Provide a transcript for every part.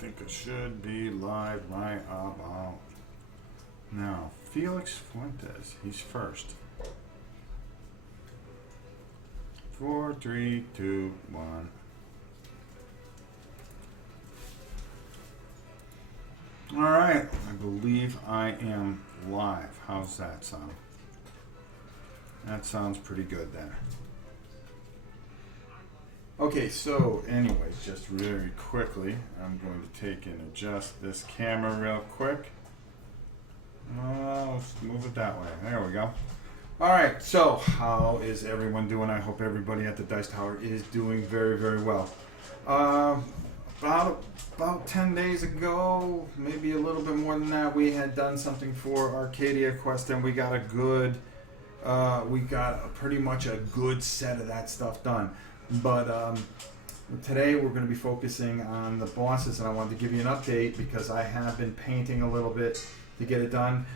think it should be live right about now. Felix Fuentes, he's first. 4, 3, 2, 1. All right, I believe I am live. How's that sound? That sounds pretty good there. Okay, so anyways, just very quickly, I'm going to take and adjust this camera real quick. Let's move it that way. There we go. All right, so how is everyone doing? I hope everybody at the Dice Tower is doing very, very well. About 10 days ago, maybe a little bit more than that, we had done something for Arcadia Quest, and we got pretty much a good set of that stuff done. But today we're going to be focusing on the bosses, and I wanted to give you an update because I have been painting a little bit to get it done.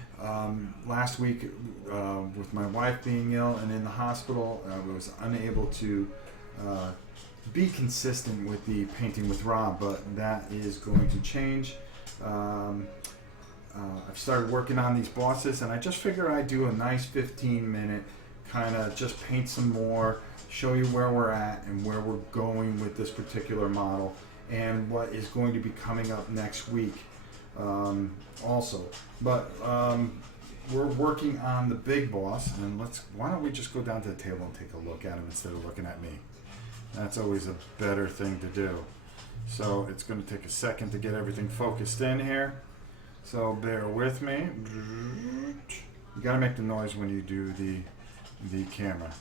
Last week, with my wife being ill and in the hospital, I was unable to be consistent with the painting with Rob, but that is going to change. I've started working on these bosses, and I just figured I'd do a nice 15-minute kind of just paint some more, show you where we're at and where we're going with this particular model and what is going to be coming up next week also. But we're working on the big boss, and why don't we just go down to the table and take a look at him instead of looking at me. That's always a better thing to do. So it's going to take a second to get everything focused in here. So bear with me. You got to make the noise when you do the camera.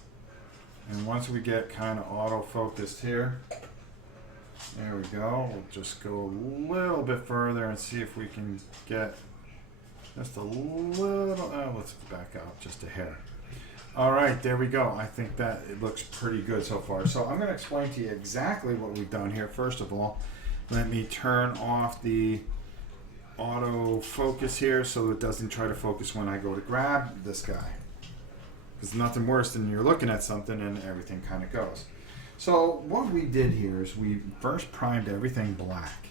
And once we get kind of auto-focused here, there we go. We'll just go a little bit further and see if we can get just a little, let's back out just a hair. All right, there we go. I think that it looks pretty good so far. So I'm going to explain to you exactly what we've done here. First of all, let me turn off the auto focus here so it doesn't try to focus when I go to grab this guy. There's nothing worse than you're looking at something and everything kind of goes. So what we did here is we first primed everything black.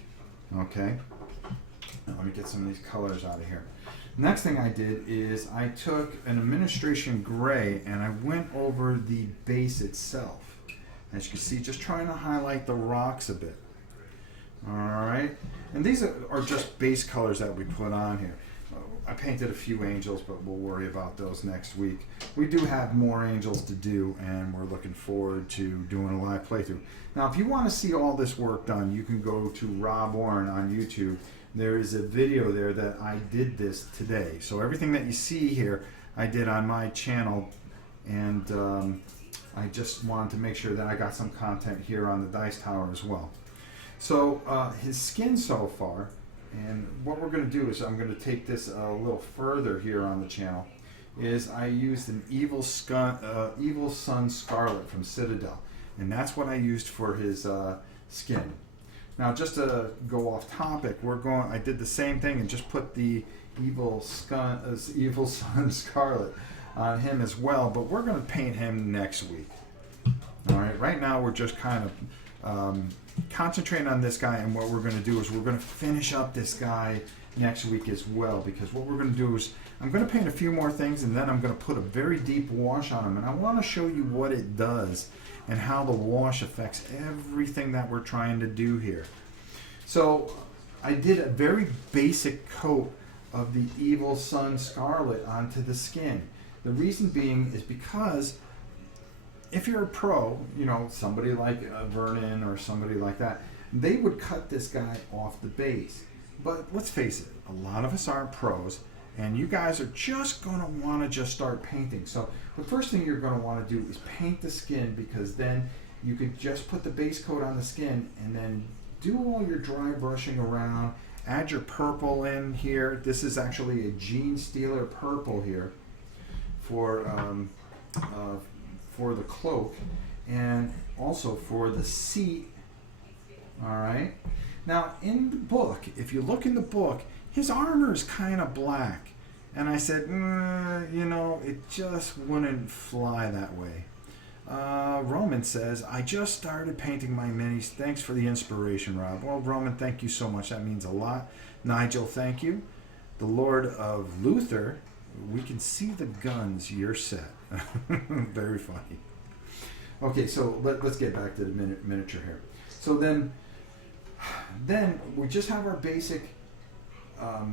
Okay? Now let me get some of these colors out of here. Next thing I did is I took an administration gray and I went over the base itself. As you can see, just trying to highlight the rocks a bit. Alright, and these are just base colors that we put on here. I painted a few angels, but we'll worry about those next week. We do have more angels to do, and we're looking forward to doing a live playthrough. Now, if you want to see all this work done, you can go to Rob Warren on YouTube. There is a video there that I did this today. So everything that you see here, I did on my channel, and I just wanted to make sure that I got some content here on the Dice Tower as well. So his skin so far, and what we're going to do is I'm going to take this a little further here on the channel, is I used an Evil Sun Scarlet from Citadel, and that's what I used for his skin. Now, just to go off topic, I did the same thing and just put the Evil Sun Scarlet on him as well, but we're going to paint him next week. All right, right now we're just kind of concentrating on this guy, and what we're going to do is we're going to finish up this guy next week as well, because what we're going to do is I'm going to paint a few more things, and then I'm going to put a very deep wash on him, and I want to show you what it does and how the wash affects everything that we're trying to do here. So I did a very basic coat of the Evil Sun Scarlet onto the skin. The reason being is because if you're a pro, you know, somebody like Vernon or somebody like that, they would cut this guy off the base. But let's face it, a lot of us aren't pros, and you guys are just going to want to just start painting. So the first thing you're going to want to do is paint the skin, because then you could just put the base coat on the skin and then do all your dry brushing around, add your purple in here. This is actually a Gene Stealer purple here for the cloak, and also for the seat. All right. Now in the book, if you look in the book, his armor is kind of black, and I said, you know, it just wouldn't fly that way. Roman says, I just started painting my minis. Thanks for the inspiration, Rob. Well, Roman, thank you so much. That means a lot. Nigel, thank you. The Lord of Luther, we can see the guns you're set. Very funny. Okay, so let's get back to the miniature here. So then we just have our basic, our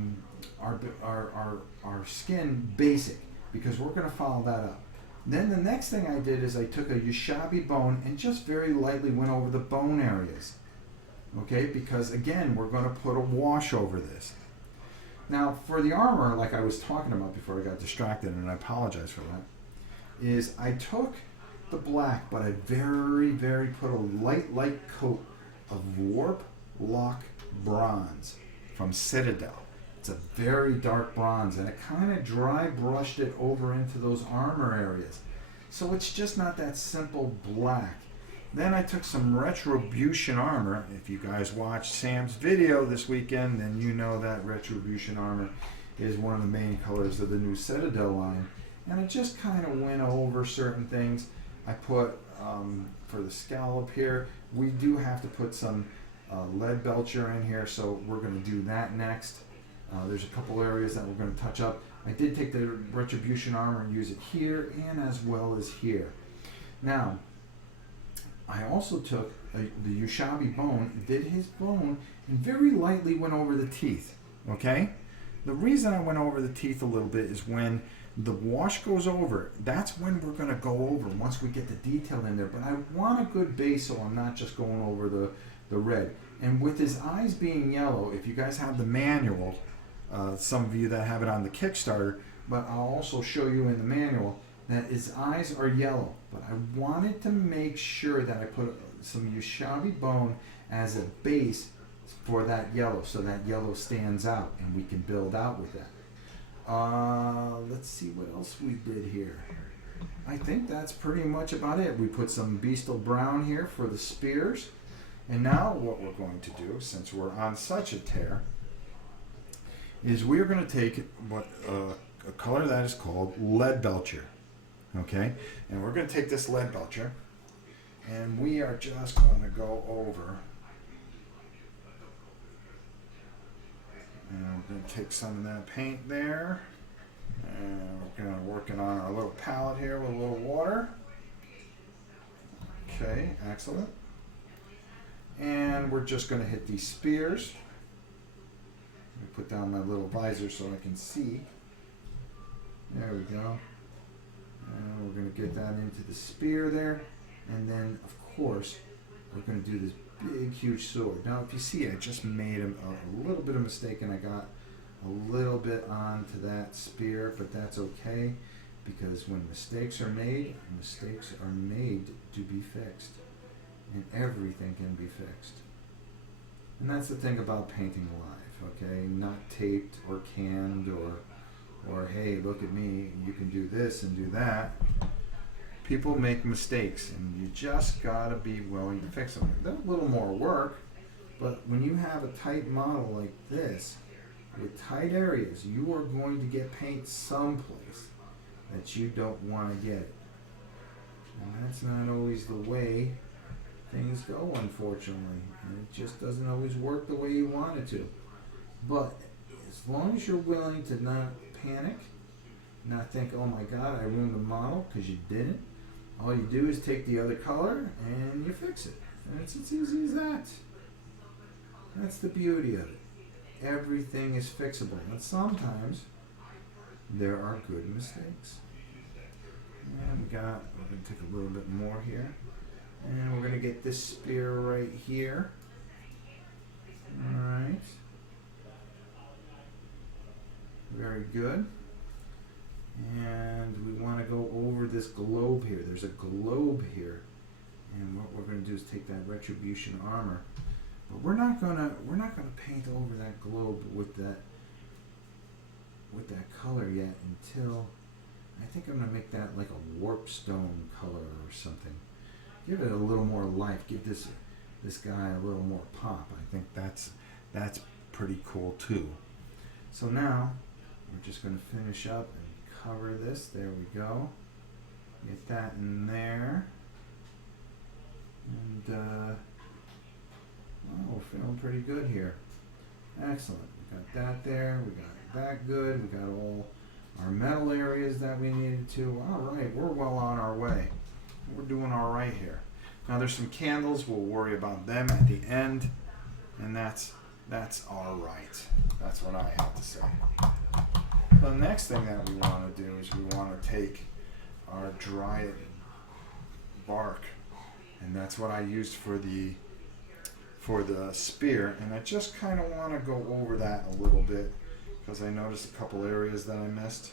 skin basic, because we're going to follow that up. Then the next thing I did is I took a Yushabi bone and just very lightly went over the bone areas. Okay, because again, we're going to put a wash over this. Now, for the armor, like I was talking about before I got distracted, and I apologize for that, is I took the black, but I very put a light coat of warp lock bronze from Citadel. It's a very dark bronze, and it kind of dry brushed it over into those armor areas. So it's just not that simple black. Then I took some Retribution armor. If you guys watched Sam's video this weekend, then you know that Retribution armor is one of the main colors of the new Citadel line. And I just kind of went over certain things. I put, for the scallop here, we do have to put some lead belcher in here, so we're going to do that next. There's a couple areas that we're going to touch up. I did take the Retribution armor and use it here and as well as here. Now, I also took the Yushabi bone, did his bone, and very lightly went over the teeth, okay? The reason I went over the teeth a little bit is when the wash goes over, that's when we're going to go over once we get the detail in there. But I want a good base so I'm not just going over the red. And with his eyes being yellow, if you guys have the manual, some of you that have it on the Kickstarter, but I'll also show you in the manual that his eyes are yellow. But I wanted to make sure that I put some Yushabi bone as a base for that yellow, so that yellow stands out and we can build out with that. Let's see what else we did here. I think that's pretty much about it. We put some Beastal Brown here for the spears. And now what we're going to do, since we're on such a tear, is we're going to take what a color that is called lead belcher. Okay? And we're going to take this lead belcher and we are just going to go over. And we're going to take some of that paint there. And we're going to work it on our little palette here with a little water. Okay, excellent. And we're just going to hit these spears. Let me put down my little visor so I can see. There we go. And we're going to get that into the spear there. And then, of course, we're going to do this big, huge sword. Now, if you see, I just made a little bit of mistake, and I got a little bit onto that spear, but that's okay, because when mistakes are made to be fixed, and everything can be fixed. And that's the thing about painting live, okay? Not taped or canned or hey, look at me, you can do this and do that. People make mistakes, and you just gotta be willing to fix them. They're a little more work, but when you have a tight model like this, with tight areas, you are going to get paint someplace that you don't want to get it. And that's not always the way things go, unfortunately. And it just doesn't always work the way you want it to. But as long as you're willing to not panic, not think, oh my God, I ruined the model, because you didn't. All you do is take the other color and you fix it. And it's as easy as that. That's the beauty of it. Everything is fixable. And sometimes there are good mistakes. And we're going to take a little bit more here. And we're going to get this spear right here. Alright. Very good. And we want to go over this globe here. There's a globe here. And what we're going to do is take that Retribution armor. But we're not gonna paint over that globe with that color yet until I think I'm gonna make that like a warp stone color or something. Give it a little more life. Give this guy a little more pop. I think that's pretty cool too. So now we're just gonna finish up and cover this. There we go. Get that in there. And oh, we're feeling pretty good here. Excellent. We got that there. We got that good. We got all our metal areas that we needed to. All right, we're well on our way. We're doing all right here. Now there's some candles. We'll worry about them at the end, and that's all right. That's what I have to say. The next thing that we want to do is we want to take our dried bark, and that's what I used for the spear, and I just kind of want to go over that a little bit because I noticed a couple areas that I missed.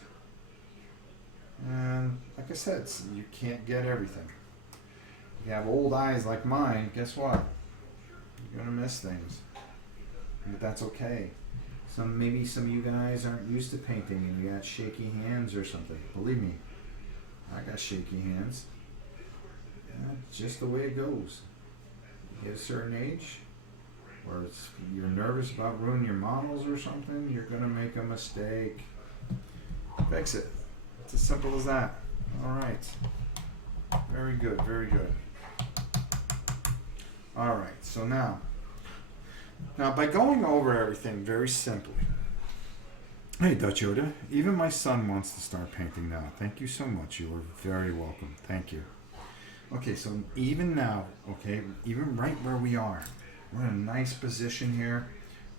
And like I said, you can't get everything. If you have old eyes like mine, guess what? You're gonna miss things, but that's okay. Maybe some of you guys aren't used to painting and you got shaky hands or something. Believe me, I got shaky hands. Yeah, just the way it goes. You get a certain age, or you're nervous about ruining your models or something, you're gonna make a mistake. Fix it. It's as simple as that. All right. Very good, very good. All right, so now by going over everything very simply. Hey, Dutch Yoda, even my son wants to start painting now. Thank you so much. You are very welcome. Thank you. Okay, so even now, okay, even right where we are, we're in a nice position here.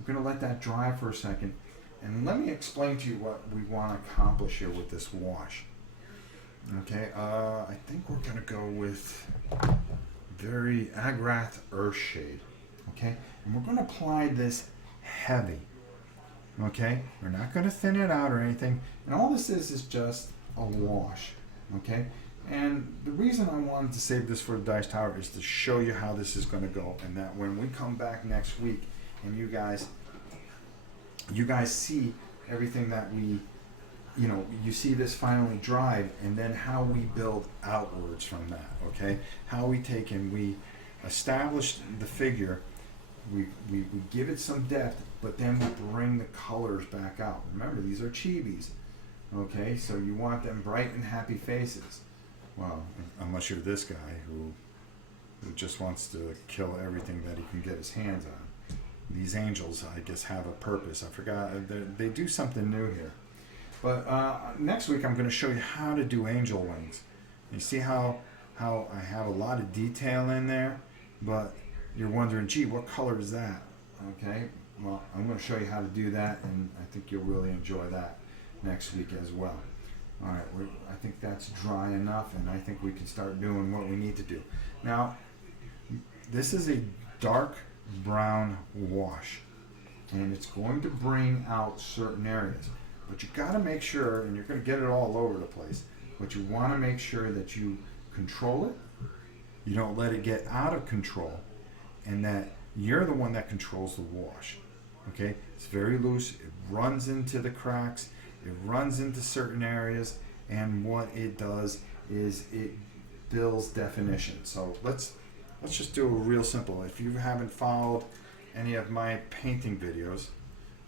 We're going to let that dry for a second. And let me explain to you what we want to accomplish here with this wash. Okay, I think we're going to go with very Agrath Earthshade. Okay, and we're going to apply this heavy. Okay, we're not going to thin it out or anything. And all this is just a wash. Okay, and the reason I wanted to save this for the Dice Tower is to show you how this is going to go, and that when we come back next week and you guys see everything that we, you see this finally dried, and then how we build outwards from that. Okay, how we take and we establish the figure. We give it some depth, but then we bring the colors back out. Remember, these are chibis. Okay, so you want them bright and happy faces. Well, unless you're this guy who just wants to kill everything that he can get his hands on. These angels, I guess, have a purpose. I forgot. They do something new here. But next week I'm going to show you how to do angel wings. You see how I have a lot of detail in there, but you're wondering, gee, what color is that? Okay, well, I'm going to show you how to do that, and I think you'll really enjoy that next week as well. All right, I think that's dry enough, and I think we can start doing what we need to do. Now, this is a dark brown wash, and it's going to bring out certain areas. But you got to make sure, and you're going to get it all over the place, but you want to make sure that you control it, you don't let it get out of control, and that you're the one that controls the wash. Okay, it's very loose, it runs into the cracks, it runs into certain areas, and what it does is it builds definition. So let's just do a real simple. If you haven't followed any of my painting videos,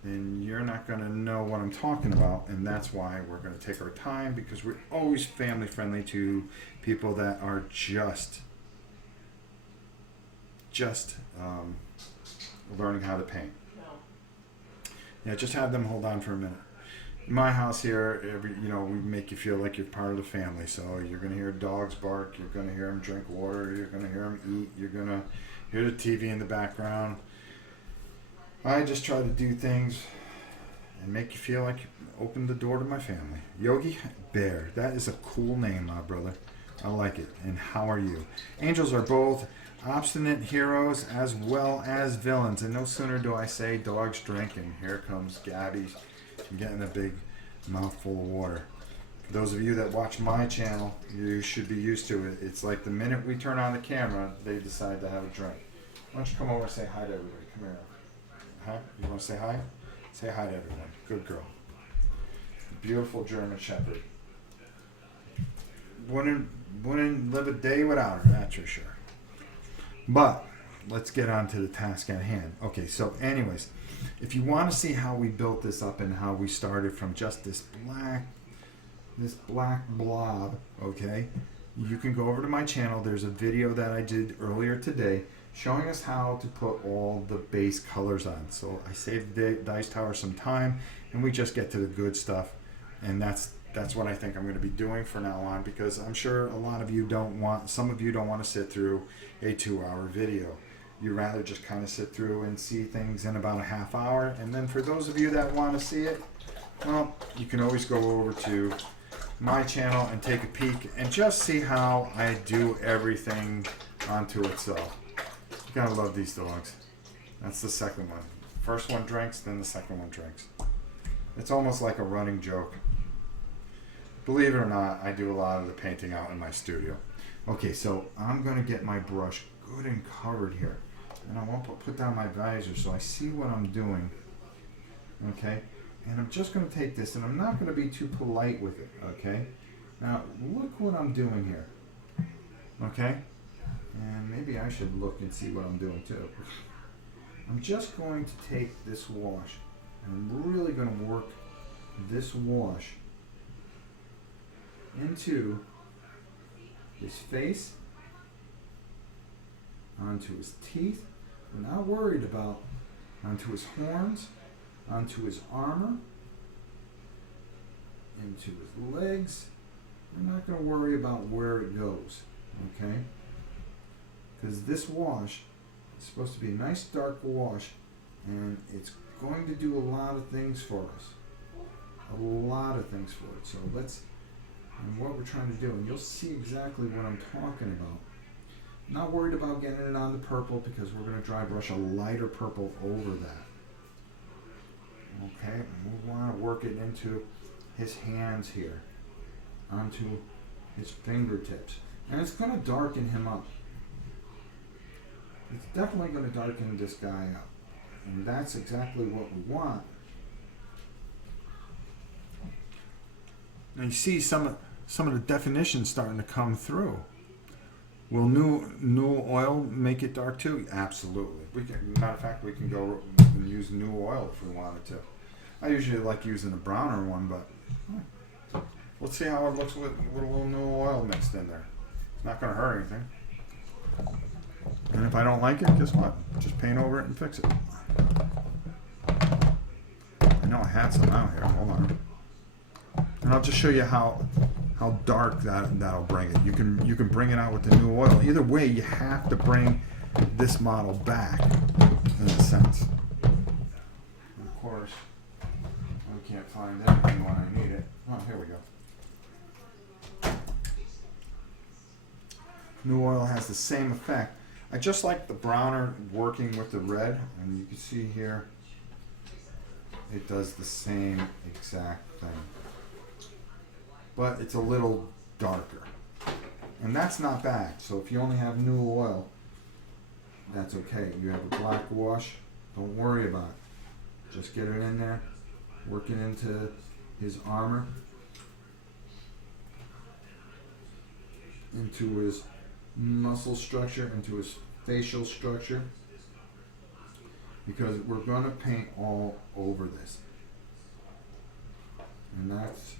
then you're not going to know what I'm talking about, and that's why we're going to take our time, because we're always family friendly to people that are just learning how to paint. Yeah, just have them hold on for a minute. In my house here, we make you feel like you're part of the family. So you're going to hear dogs bark, you're going to hear them drink water, you're going to hear them eat, you're going to hear the TV in the background. I just try to do things and make you feel like you opened the door to my family. Yogi Bear, that is a cool name, my brother. I like it. And how are you? Angels are both obstinate heroes as well as villains. And no sooner do I say dogs drink, and here comes Gabby getting a big mouthful of water. For those of you that watch my channel, you should be used to it. It's like the minute we turn on the camera, they decide to have a drink. Why don't you come over and say hi to everybody? Come here. Huh? You want to say hi? Say hi to everyone. Good girl. Beautiful German Shepherd. Wouldn't live a day without her, that's for sure. But let's get on to the task at hand. Okay, so anyways, if you want to see how we built this up and how we started from just this black blob, okay, you can go over to my channel. There's a video that I did earlier today showing us how to put all the base colors on. So I saved the Dice Tower some time, and we just get to the good stuff. And that's what I think I'm going to be doing from now on, because I'm sure a lot of you some of you don't want to sit through a 2-hour video. You rather just kind of sit through and see things in about a half hour. And then for those of you that want to see it, well, you can always go over to my channel and take a peek and just see how I do everything onto itself. You gotta love these dogs. That's the second one. First one drinks, then the second one drinks. It's almost like a running joke. Believe it or not, I do a lot of the painting out in my studio. Okay, so I'm gonna get my brush good and covered here. And I won't put down my visor so I see what I'm doing. Okay? And I'm just going to take this, and I'm not going to be too polite with it, okay? Now, look what I'm doing here, okay? And maybe I should look and see what I'm doing too. I'm just going to take this wash, and I'm really going to work this wash into his face, onto his teeth. We're not worried about onto his horns, onto his armor, into his legs. We're not going to worry about where it goes, okay? Because this wash is supposed to be a nice dark wash, and it's going to do a lot of things for us. A lot of things for it. So and what we're trying to do, and you'll see exactly what I'm talking about. Not worried about getting it on the purple, because we're going to dry brush a lighter purple over that. Okay, we want to work it into his hands here, onto his fingertips. And it's going to darken him up. It's definitely going to darken this guy up. And that's exactly what we want. Now you see some of the definition starting to come through. Will new oil make it dark too? Absolutely. Matter of fact, we can go and use new oil if we wanted to. I usually like using a browner one, but let's see how it looks with a little new oil mixed in there. It's not going to hurt anything. And if I don't like it, guess what? Just paint over it and fix it. I know I had some out here. Hold on. And I'll just show you how dark that'll bring it. You can bring it out with the new oil. Either way, you have to bring this model back, in a sense. And of course, I can't find everything when I need it. Oh, here we go. New oil has the same effect. I just like the browner working with the red, and you can see here it does the same exact thing. But it's a little darker. And that's not bad. So if you only have new oil, that's okay. You have a black wash, don't worry about it. Just get it in there, work it into his armor, into his muscle structure, into his facial structure, because we're going to paint all over this. And that's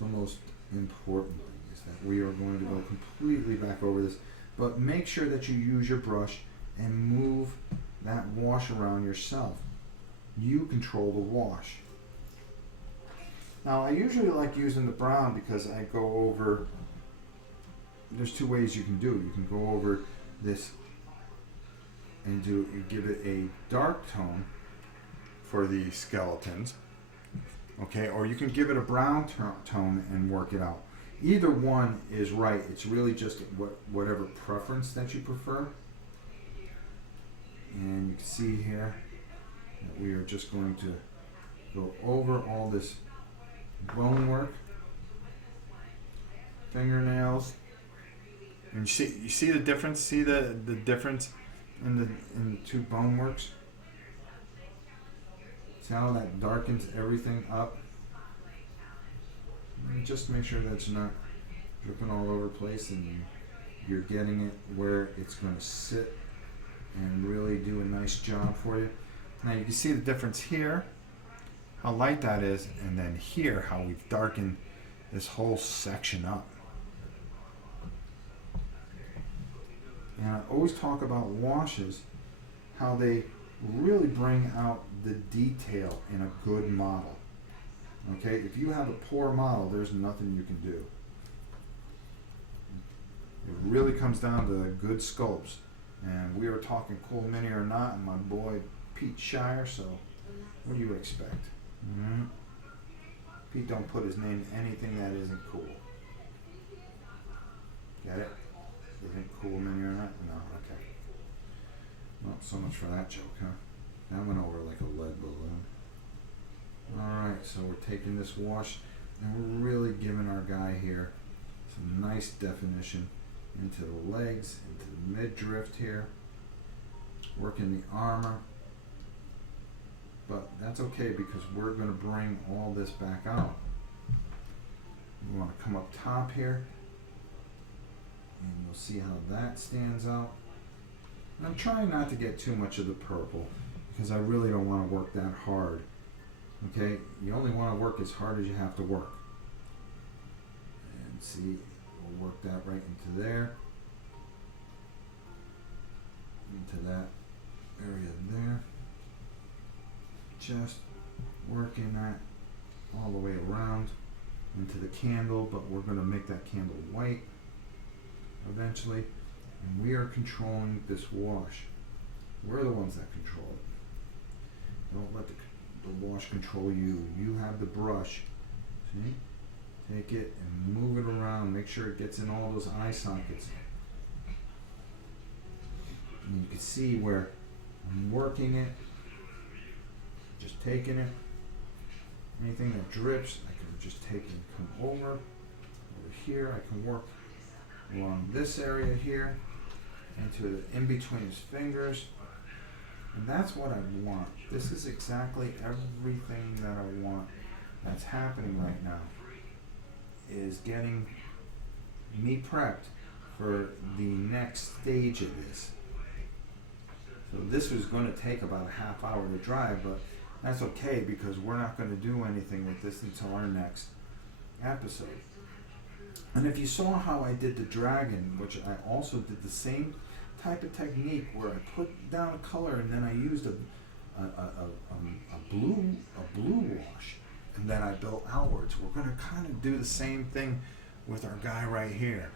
the most important thing, is that we are going to go completely back over this. But make sure that you use your brush and move that wash around yourself. You control the wash. Now I usually like using the brown because I go over, there's two ways you can do it. You can go over this and give it a dark tone for the skeletons. Okay, or you can give it a brown tone and work it out. Either one is right. It's really just whatever preference that you prefer. And you can see here that we are just going to go over all this bone work, fingernails, and you see the difference. See the difference in the two bone works. See how that darkens everything up? And just make sure that it's not dripping all over the place, and you're getting it where it's going to sit and really do a nice job for you. Now you can see the difference here, how light that is, and then here how we've darkened this whole section up. And I always talk about washes, how they really bring out the detail in a good model. Okay, if you have a poor model, there's nothing you can do. It really comes down to good sculpts. And we were talking cool mini or not, and my boy Pete Shire, so what do you expect? Mm-hmm. Pete don't put his name in anything that isn't cool. Get it? Isn't cool mini or not? No, okay. Well, so much for that joke, huh? That went over like a lead balloon. Alright, so we're taking this wash and we're really giving our guy here some nice definition into the legs, into the midriff here, working the armor. But that's okay because we're going to bring all this back out. We want to come up top here, and you'll see how that stands out. And I'm trying not to get too much of the purple because I really don't want to work that hard. Okay, you only want to work as hard as you have to work. And see, we'll work that right into there, into that area there. Just working that all the way around into the candle, but we're going to make that candle white eventually. And we are controlling this wash. We're the ones that control it. Don't let the wash control you. You have the brush. See? Take it and move it around. Make sure it gets in all those eye sockets. And you can see where I'm working it. Just taking it. Anything that drips, I can just take and come over here. I can work along this area here, into the in between his fingers, and that's what I want. This is exactly everything that I want that's happening right now, is getting me prepped for the next stage of this. So this was going to take about a half hour to drive, but that's okay because we're not going to do anything with this until our next episode. And if you saw how I did the dragon, which I also did the same type of technique where I put down a color and then I used a blue wash, and then I built outwards. We're going to kind of do the same thing with our guy right here.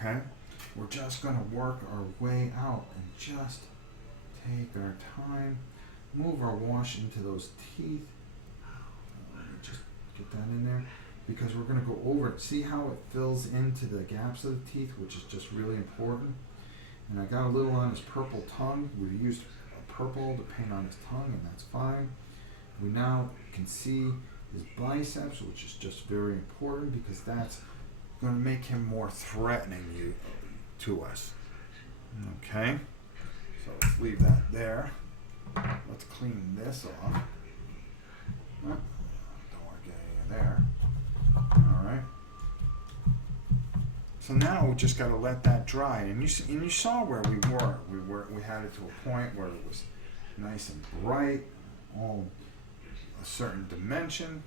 Okay? We're just going to work our way out and just take our time, move our wash into those teeth. Let me just get that in there because we're going to go over it. See how it fills into the gaps of the teeth, which is just really important. And I got a little on his purple tongue. We used purple to paint on his tongue, and that's fine. We now can see his biceps, which is just very important because that's going to make him more threatening to us. Okay, so let's leave that there. Let's clean this off. Oh, don't want to get any in there. All right. So now we just got to let that dry, and you saw where we were. We had it to a point where it was nice and bright, all a certain dimension.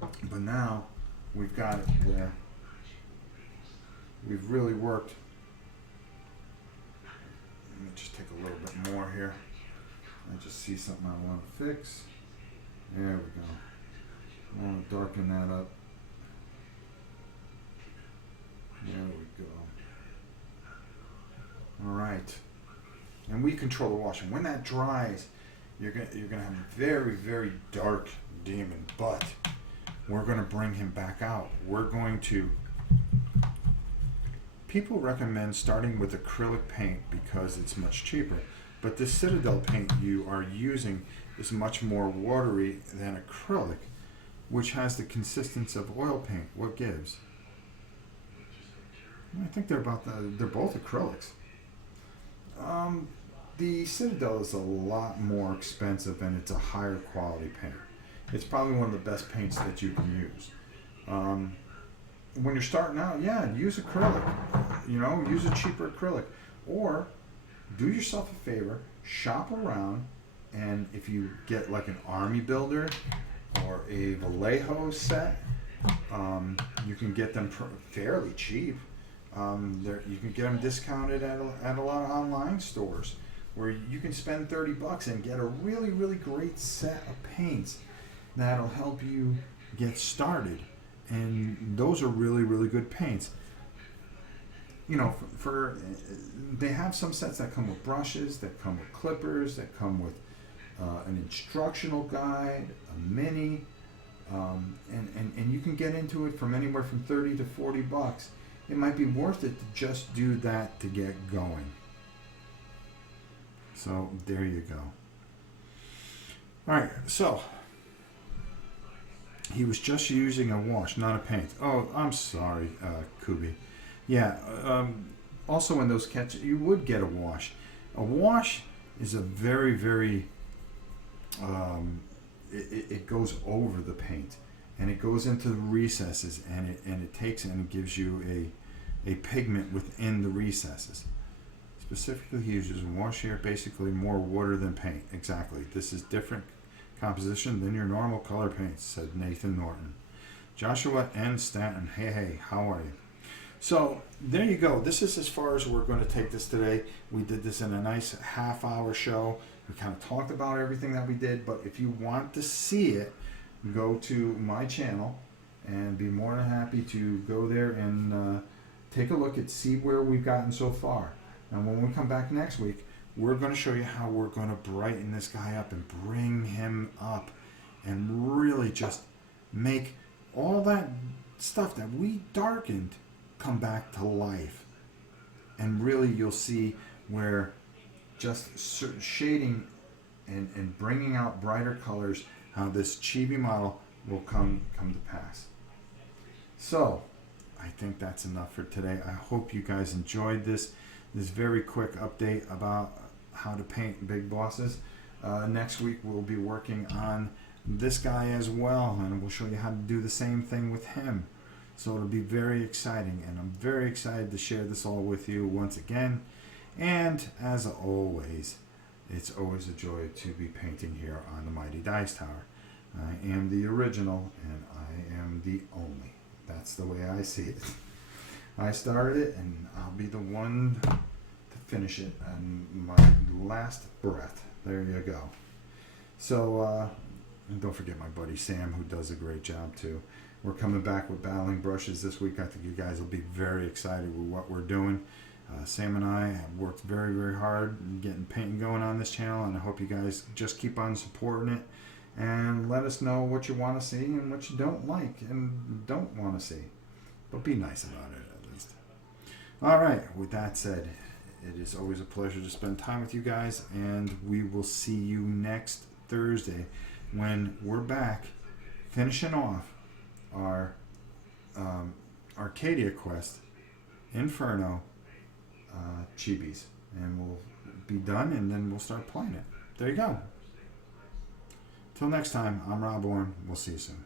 But now we've got it where we've really worked. Let me just take a little bit more here. I just see something I want to fix. There we go. I want to darken that up. There we go. All right. And we control the wash. And when that dries, you're gonna have a very, very dark demon. But we're gonna bring him back out. We're going to. People recommend starting with acrylic paint because it's much cheaper. But the Citadel paint you are using is much more watery than acrylic, which has the consistency of oil paint. What gives? I think they're both acrylics. The Citadel is a lot more expensive and it's a higher quality paint. It's probably one of the best paints that you can use. When you're starting out, yeah, use acrylic. Use a cheaper acrylic. Or do yourself a favor, shop around, and if you get like an Army Builder or a Vallejo set, you can get them fairly cheap. You can get them discounted at a lot of online stores where you can spend $30 and get a really, really great set of paints that'll help you get started. And those are really, really good paints. You know, they have some sets that come with brushes, that come with clippers, that come with an instructional guide, a mini, and you can get into it from anywhere from $30 to $40. It might be worth it to just do that to get going. So there you go. All right, so he was just using a wash, not a paint. Oh, I'm sorry, Kubi. Yeah, also in those kits, you would get a wash. A wash is a very, very, it goes over the paint, and it goes into the recesses, and it takes and it gives you a pigment within the recesses. Specifically, he uses a wash here, basically more water than paint. Exactly. This is different composition than your normal color paints, said Nathan Norton. Joshua N. Stanton, hey, how are you? So there you go. This is as far as we're going to take this today. We did this in a nice half-hour show. We kind of talked about everything that we did, but if you want to see it, go to my channel and be more than happy to go there and take a look and see where we've gotten so far. And when we come back next week, we're going to show you how we're going to brighten this guy up and bring him up and really just make all that stuff that we darkened come back to life. And really you'll see where just shading and bringing out brighter colors, how this chibi model will come to pass. So I think that's enough for today. I hope you guys enjoyed this very quick update about how to paint big bosses. Next week we'll be working on this guy as well, and we'll show you how to do the same thing with him. So it'll be very exciting, and I'm very excited to share this all with you once again. And as always, it's always a joy to be painting here on the Mighty Dice Tower. I am the original, and I am the only. That's the way I see it. I started it, and I'll be the one to finish it on my last breath. There you go. So, and don't forget my buddy Sam, who does a great job too. We're coming back with battling brushes this week. I think you guys will be very excited with what we're doing. Sam and I have worked very, very hard getting painting going on this channel, and I hope you guys just keep on supporting it and let us know what you want to see and what you don't like and don't want to see. But be nice about it at least. All right, with that said, it is always a pleasure to spend time with you guys, and we will see you next Thursday when we're back finishing off our Arcadia quest, Inferno, chibis, and we'll be done, and then we'll start playing it. There you go. Till next time, I'm Rob Orm. We'll see you soon.